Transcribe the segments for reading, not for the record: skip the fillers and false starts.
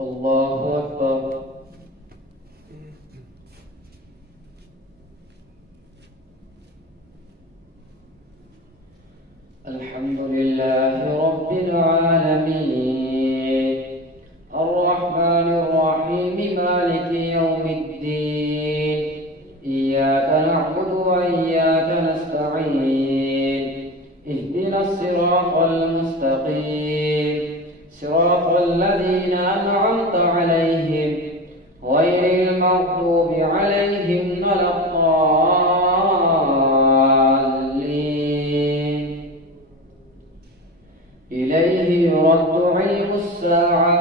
الله أكبر. الحمد لله رب العالمين الرحمن الرحيم مالك يوم الدين إياك نعبد وإياك نستعين اهدنا الصراط المستقيم صراط الذين أنعمت عليهم غير المغضوب عليهم ولا الضالين. إليه يرد علم الساعة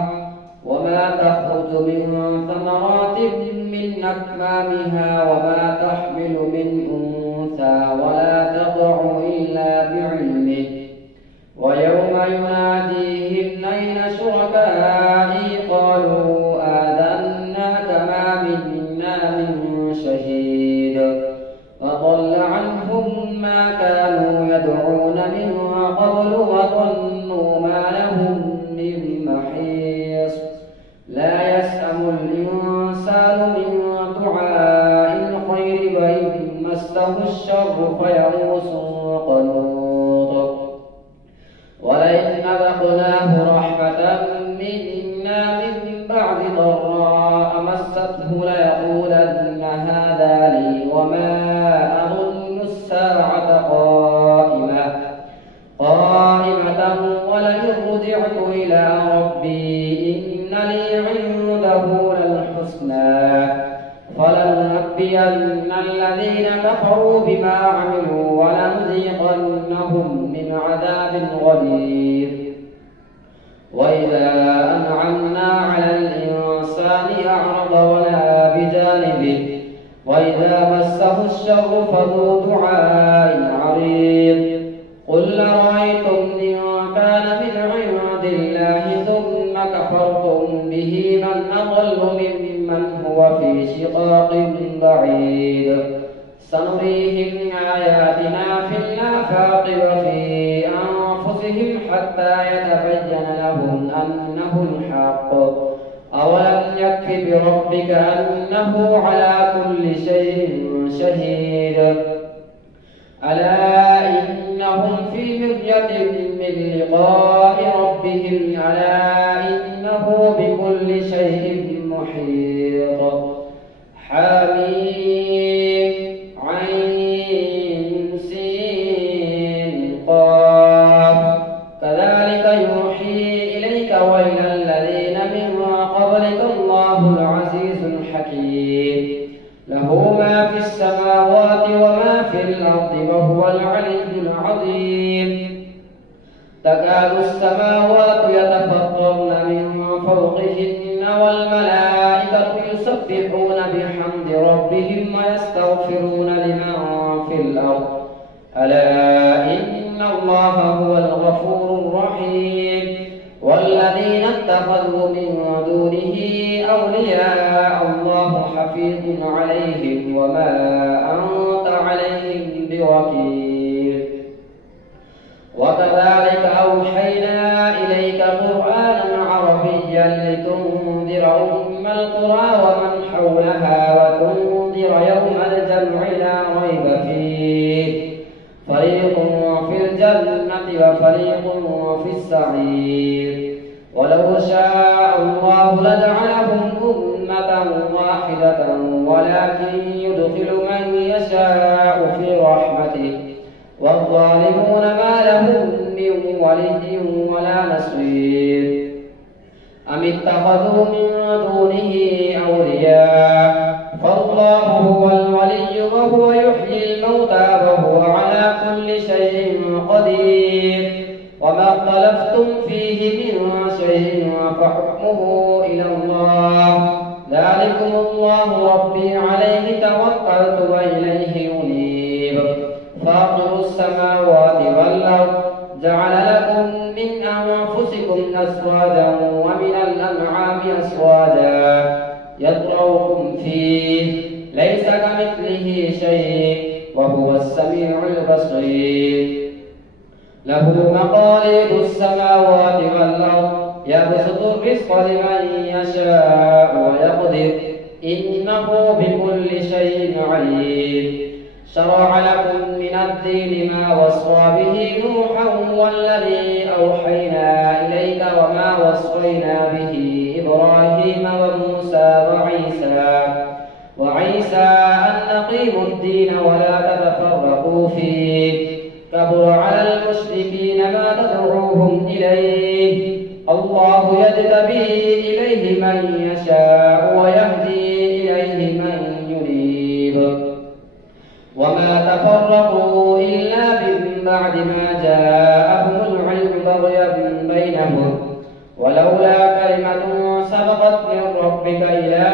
وما تخرج من ثمرات من أكمامها وما تحمل من أنثى ولا تضع إلا بعلمه ويوم يناديهم أين شركائي قالوا آذناك ما منا من شهيد فضل عنهم ما كانوا يدعون من قبل وظنوا ما لهم من محيص. لا يسأم الإنسان من دعاء الخير وإن مسه الشر فيئوس قنوط. ولئن أذقناه رحمة منا من بعد ضراء مسته ليقولن هذا لي وما أظن الساعة قائمة ولئن رجعت إلى ربي إن لي عنده للحسنى فلننبئن الذين كفروا بما عملوا ولنذيقنهم من عذاب غليظ. وإذا أنعمنا على الإنسان أعرض ونأى بجانبه وإذا مسه الشر فذو دعاء عريض. قل أرأيتم إن كان من عند الله ثم كفرتم به من أضل ممن هو في شقاق بعيد. سنريهم آياتنا في الآفاق وفي أنفسهم حتى يتبين لهم أنه الحق. أولم يكف بربك أنه على كل شيء شهيد. ألا إنهم في مرية من لقاء ربهم ألا إنه بكل شيء محيط. حميم عين سين قاف كذلك يوحي إليك وإلى الذين من قبلك الله العزيز الحكيم له ما في السماوات وما في الأرض وهو العلي العظيم. تكاد السماوات يتفطرن من فوقهن والملائكة يسبحون بحمد ربهم ويستغفرون لمن في الأرض ألا إن الله هو الغفور الرحيم. والذين اتخذوا من دونه أولياء الله حفيظ عليهم وما أنت عليهم بوكيل. وكذلك أوحينا إليك قرآنا عربيا لتنذر أم القرى ومن حولها وتنذر يوم الجمع لا ريب فيه فريق في الجنة وفريق في السعير. ولو شاء الله لجعلهم أمة واحدة ولكن يدخل من يشاء في رحمته والظالمون ما لهم من ولي ولا نصير. أم اتخذوا من دونه أولياء فالله هو الولي وهو يحيي الموتى وهو على كل شيء قدير. وما اختلفتم فيه من شيء فحكمه إلى الله ذلكم الله ربي عليه توكلت وإليه أنيب. فاطر السماوات والأرض جعل لكم من أنفسكم أزواجا ومن الأنعام أزواجا يذرؤكم فيه ليس كمثله شيء وهو السميع البصير. له مقاليد السماوات والأرض يبسط الرزق لمن يشاء ويقدر إنه بكل شيء عليم. شرع لكم من الدين ما وصى به نوحا والذي أوحينا إليك وما وصينا به إبراهيم وموسى وعيسى أن أقيموا الدين ولا تتفرقوا فيه. كبر على المشركين ما تدعوهم إليه. الله يجتبي إليه من يشاء ويهدي إليه من ينيب. وما تفرقوا إلا من بعد ما جاءهم العلم بغيا بينهم ولولا كلمة سبقت من ربك إلى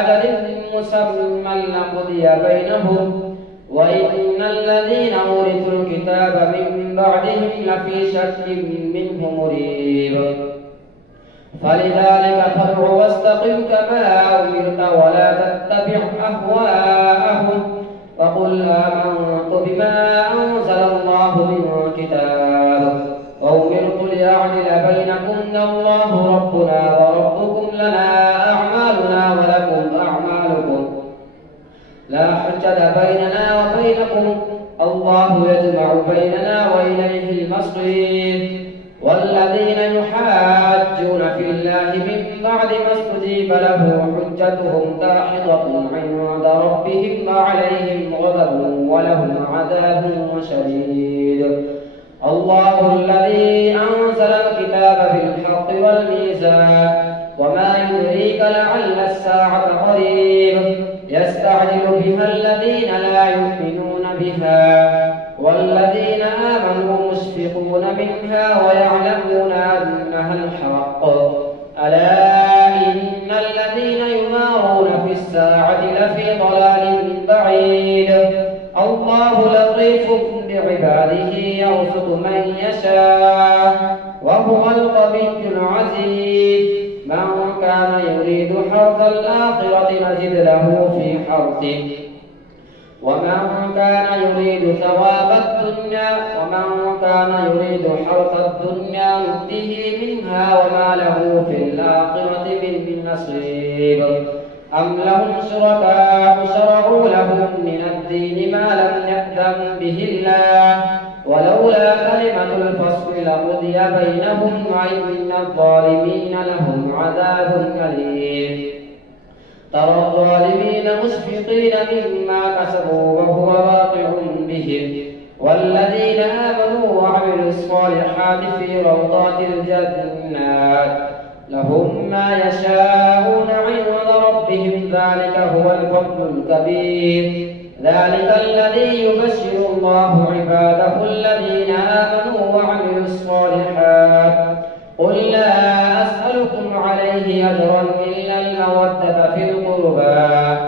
أجل مسمى لقضي بينهم وإن الذين أورثوا الكتاب من بعدهم لفي شك منه مريب. فلذلك فادع واستقم كما أمرت ولا تتبع أهواءهم وقل آمنت بما أنزل الله من كتاب وأمرت لأعدل بينكم الله ربنا وربكم لنا أعمالنا ولكم أعمالكم لا حجة بيننا وبينكم الله يجمع بيننا وإليه المصير. والذين يحاجون في الله من بعد ما استجيب له حجتهم داحضة عند ربهم وعليهم غضب ولهم عذاب شديد. الله الذي أنزل الكتاب بالحق والميزان وما يدريك لعل الساعة قريب. يستعجل بها الذين لا يؤمنون بها والذين آمنوا مشفقون منها ويعلمون أنها الحق. ألا إن الذين يمارون في الساعة لفي ضلال بعيد. الله لطيف بعباده يرزق من يشاء وهو القوي العزيز. من كان يريد حرث الآخرة نزد له في حرثه ومن كان يريد ثواب الدنيا حرث الدنيا نؤته منها وما له في الآخرة من نصيب. أم لهم شركاء شرعوا لهم من الدين ما لم يأذن به الله ولولا كلمة الفصل لقضي بينهم وإن الظالمين لهم عذاب أليم. ترى الظالمين مشفقين مما كسبوا وهو واقع بهم والذين آمنوا وعملوا الصالحات في روضات الجنات لهم ما يشاءون عند ربهم ذلك هو الفضل الكبير. ذلك الذي يبشر الله عباده الذين آمنوا وعملوا الصالحات. قل لا أسألكم عليه أجرا إلا المودة في القربى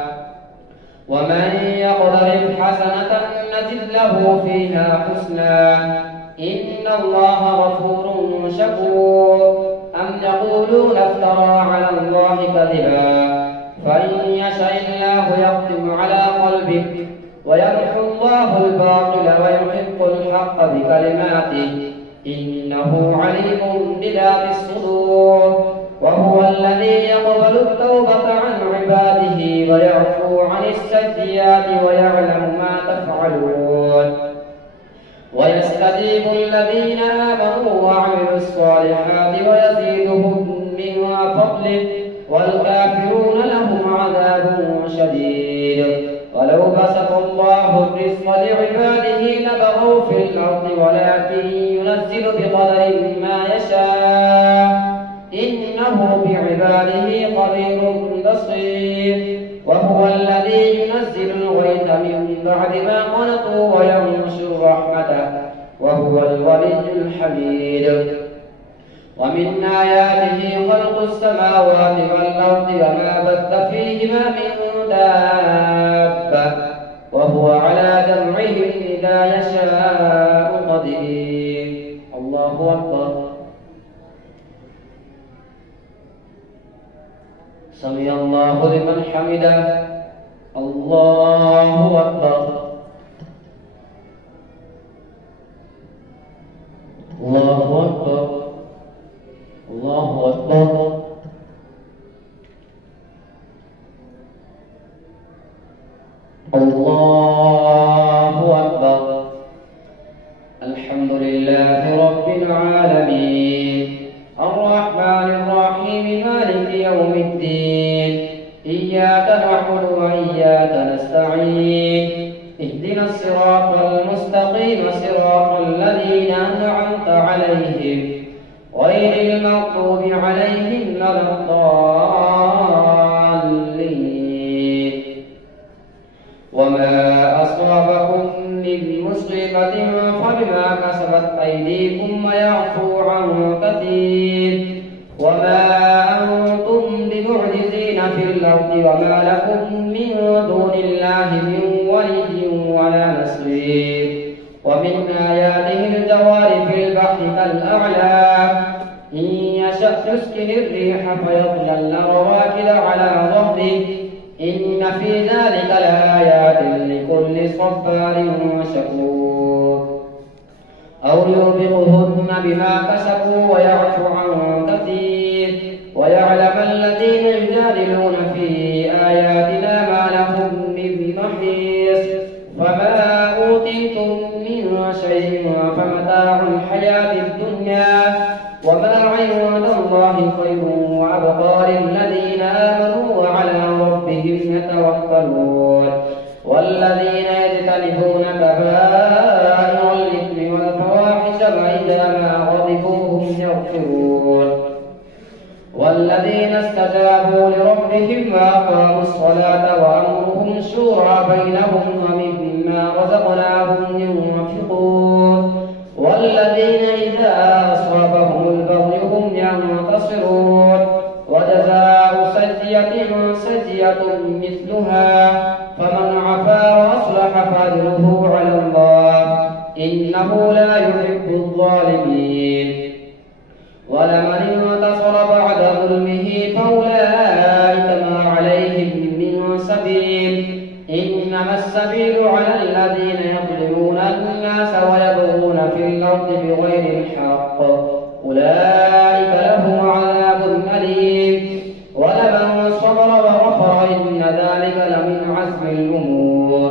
ومن يقترف حسنة نزد له فيها حسنا إن الله غفور شكور. أم يقولون افترى على الله كذبا فإن يشاء الله يختم على قلبك ويمحو الله الباطل ويحق الحق بكلماته إنه عليم بذات الصدور. وهو الذي يقبل التوبة عن عباده ويعفو عن السيئات ويعلم ما تفعلون ويستجيب الذين آمنوا وعملوا الصالحات ويزيدهم من فضله والكافرون لهم عذاب شديد. ولو بسط الله الرزق لعباده لبغوا في الأرض ولكن ينزل بقدر ما يشاء إنه بعباده خبير بصير. وهو الذي ينزل الغيث من بعد ما قنطوا وينشر رحمته وهو الولي الحميد. ومن آياته خلق السماوات والأرض وما بث فيهما من دابة وهو على جمعهم إذا يشاء قدير. الله أكبر. سمع الله لمن حمده. الله أكبر. الله أكبر. الله الرحمن الرحيم مالك يوم الدين إياك نعبد وإياك نستعين اهدنا الصراط المستقيم صراط الذين أنعمت عليهم غير المغضوب عليهم ولا الضالين. وما أصابكم من مصيبة فبما كسبت أيديكم ويعفو عن كثير وما أنتم بمعجزين في الأرض وما لكم من دون الله من ولي ولا نصير. ومن آياته الجوار في البحر كالأعلام إن يشأ يسكن الريح فيظللن رواكد على ظهره إن في ذلك لآيات لكل صبار شكور. أو يوبقهن بما كسبوا ويعفو عن كثير ويعلم الذين يجادلون في آياتنا ما لهم من محيص. فما أوتيتم من شيء فمتاع الحياة الدنيا وما عند الله خير وأبقى للذين آمنوا وعلى ربهم يتوكلون. والذين يجتنبون كبائر الإثم والفواحش وإذا ما غضبوا هم يغفرون. والذين استجابوا لربهم وأقاموا الصلاة وأمرهم شورى بينهم ومما رزقناهم ينفقون. والذين إذا أصابهم البغي هم ينتصرون. وجزاء سيئة سيئة مثلها فمن عفا وأصلح فأجره على الله إنه لا يحب الظالمين. ولمن انتصر بعد ظلمه فأولئك ما عليهم من سبيل إنما السبيل على الذين يظلمون الناس ويبغون في الأرض بغير الحق أولئك لهم عذاب أليم. ولمن صبر وغفر إن ذلك لمن عزم الأمور.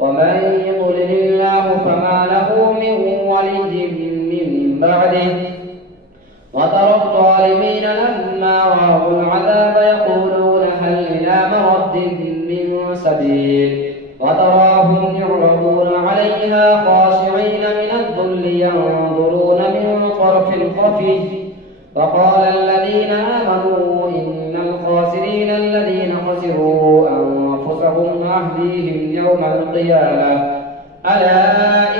ومن يضلل الله فما له من ولي من بعده. وترى الظالمين لما رأوا العذاب يقولون هل إلى مرد من سبيل وتراهم يعرضون عليها خاشعين من الذل ينظرون من طرف خفي. فقال الذين آمنوا إن الخاسرين الذين خسروا أنفسهم وأهليهم يوم القيامة ألا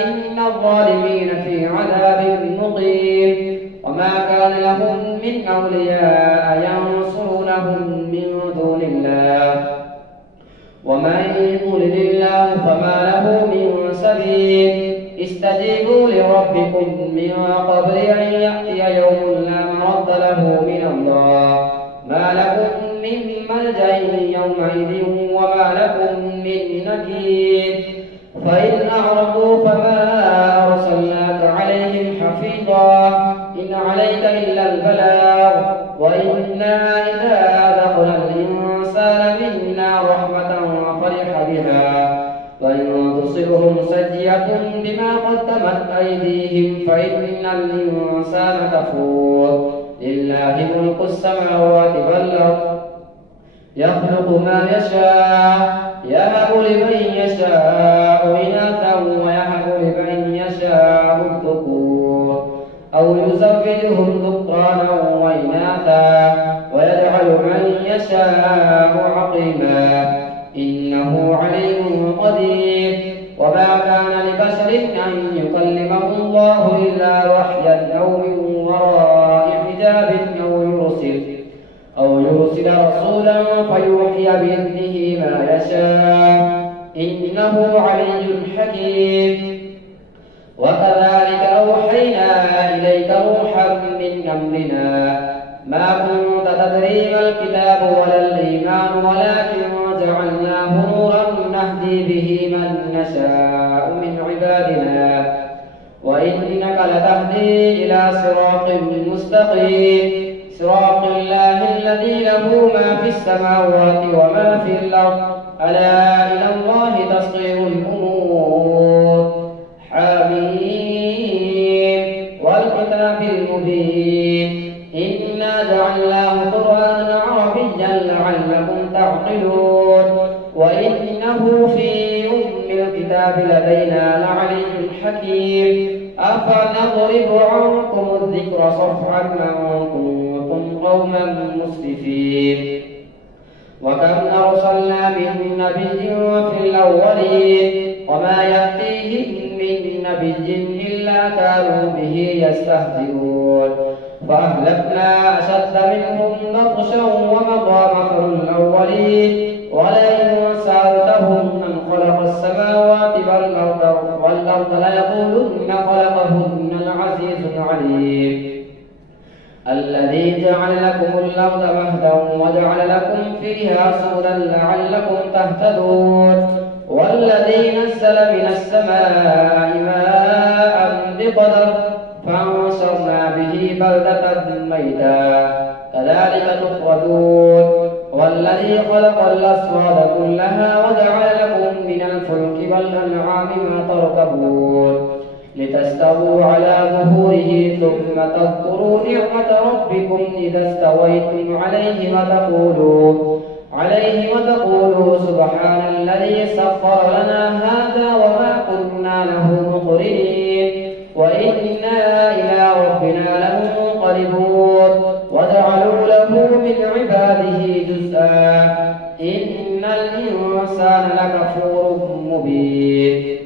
إن الظالمين في عذاب مقيم. وما كان لهم من أولياء ينصرونهم من دون الله. ومن يضلل الله فما له من سبيل. استجيبوا لربكم من قبل أن يأتي يوم لا مرد له من الله ما لكم من ملجأ يومئذ وما لكم من نكير. فإن أعرضوا فما أرسلناك عليهم حفيظا إن عليك إلا البلاغ. وإنا إذا أذقنا الإنسان منا رحمة فرح بها وإن تصبهم سيئة بما قدمت أيديهم فإن الإنسان كفور. لله ملك السماوات والأرض يخلق ما يشاء يهب لمن يشاء إناثا ويهب لمن يشاء الذكور أو يزوجهم ذكرانا وإناثا ويجعل من يشاء عقيما إنه عليم قدير. وما كان لبشر أن يكلمه الله إلا وحيا أو من وراء حجاب أو يرسل رسولا فيوحي بإذنه ما يشاء إنه علي حكيم. وكذلك أوحينا إليك روحا من أمرنا ما كنت تدري ما الكتاب ولا الإيمان ولكن جعلناه نورا نهدي به من نشاء من عبادنا وإنك لتهدي إلى صراط مستقيم. صراط الله الذي له ما في السماوات وما في الأرض ألا إلى الله تصير الأمور. حميم والكتاب المبين إن إنا جعلناه قرآنا عربيا لعلكم تعقلون وإنه في الكتاب لدينا لعلي حكيم أفنضرب عنكم الذكر صفحا أن كنتم قوما مسرفين وكم أرسلنا من نبي في الأولين وما يأتيهم من نبي إلا كانوا به يستهزئون فأهلكنا أشد منهم بطشا ومضى مكر الأولين ولئن سألتهم من خلق السماوات والأرض ليقولن خلقهن العزيز العليم الذي جعل لكم الأرض مهدا وجعل لكم فيها سبلا لعلكم تهتدون والذي نزل من السماء ماء بقدر فانشرنا به بلدة ميتا كذلك تخرجون والذي خلق الأصوات كلها وجعل لكم من الفلك والأنعام ما تركبون لتستووا على ظهوره ثم تذكروا نعمة ربكم إذا استويتم عليه وتقولوا سبحان الذي سخر لنا هذا وما كنا له مقرنين وإنا إلى ربنا لمنقلبون وجعلوا له من عباده جزءا إن الإنسان لكفور مبين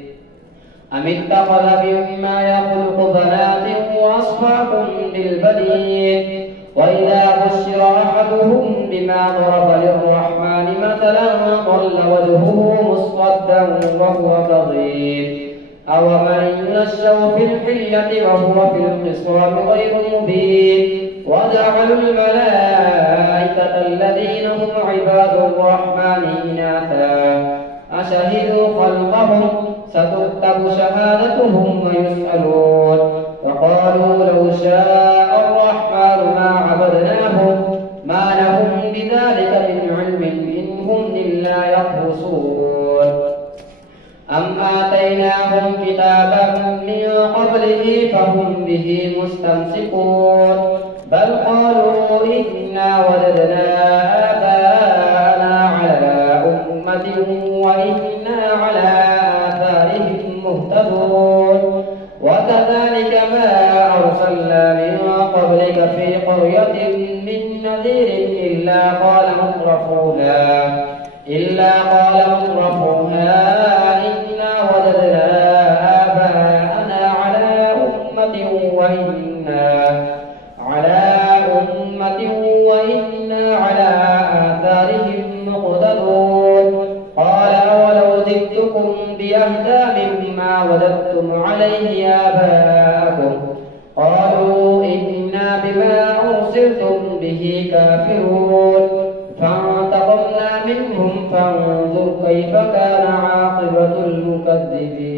أم اتخذ مما يخلق بنات وأصفاكم بالبنين وإذا بشر أحدهم بما ضرب للرحمن مثلا ظل وجهه مسودا وهو كظيم أومن ينشأ في الحلية وهو في الخصام غير مبين وجعلوا الملائكة الذين هم عباد الرحمن إناثا أشهدوا خلقهم ستكتب شهادتهم ويسألون وقالوا لو شاء الرحمن ما عبدناهم ما لهم بذلك من علم إن هم إلا يخرصون أم آتيناهم كتابا من قبله فهم به مستمسكون بل قالوا إنا وجدنا آباءنا على أمة وإنا على آثارهم مهتدون وكذلك ما أرسلنا من قبلك في قرية من نذير إلا قال مترفوها إنا وجدنا آباءنا على أمة وإنا على آثارهم مقتدون قال أولو جئتكم بأهدى مما وجدتم عليه آباءكم قالوا إنا بما أرسلتم به كافرون فانتقمنا منهم فانظر كيف كان عاقبة المكذبين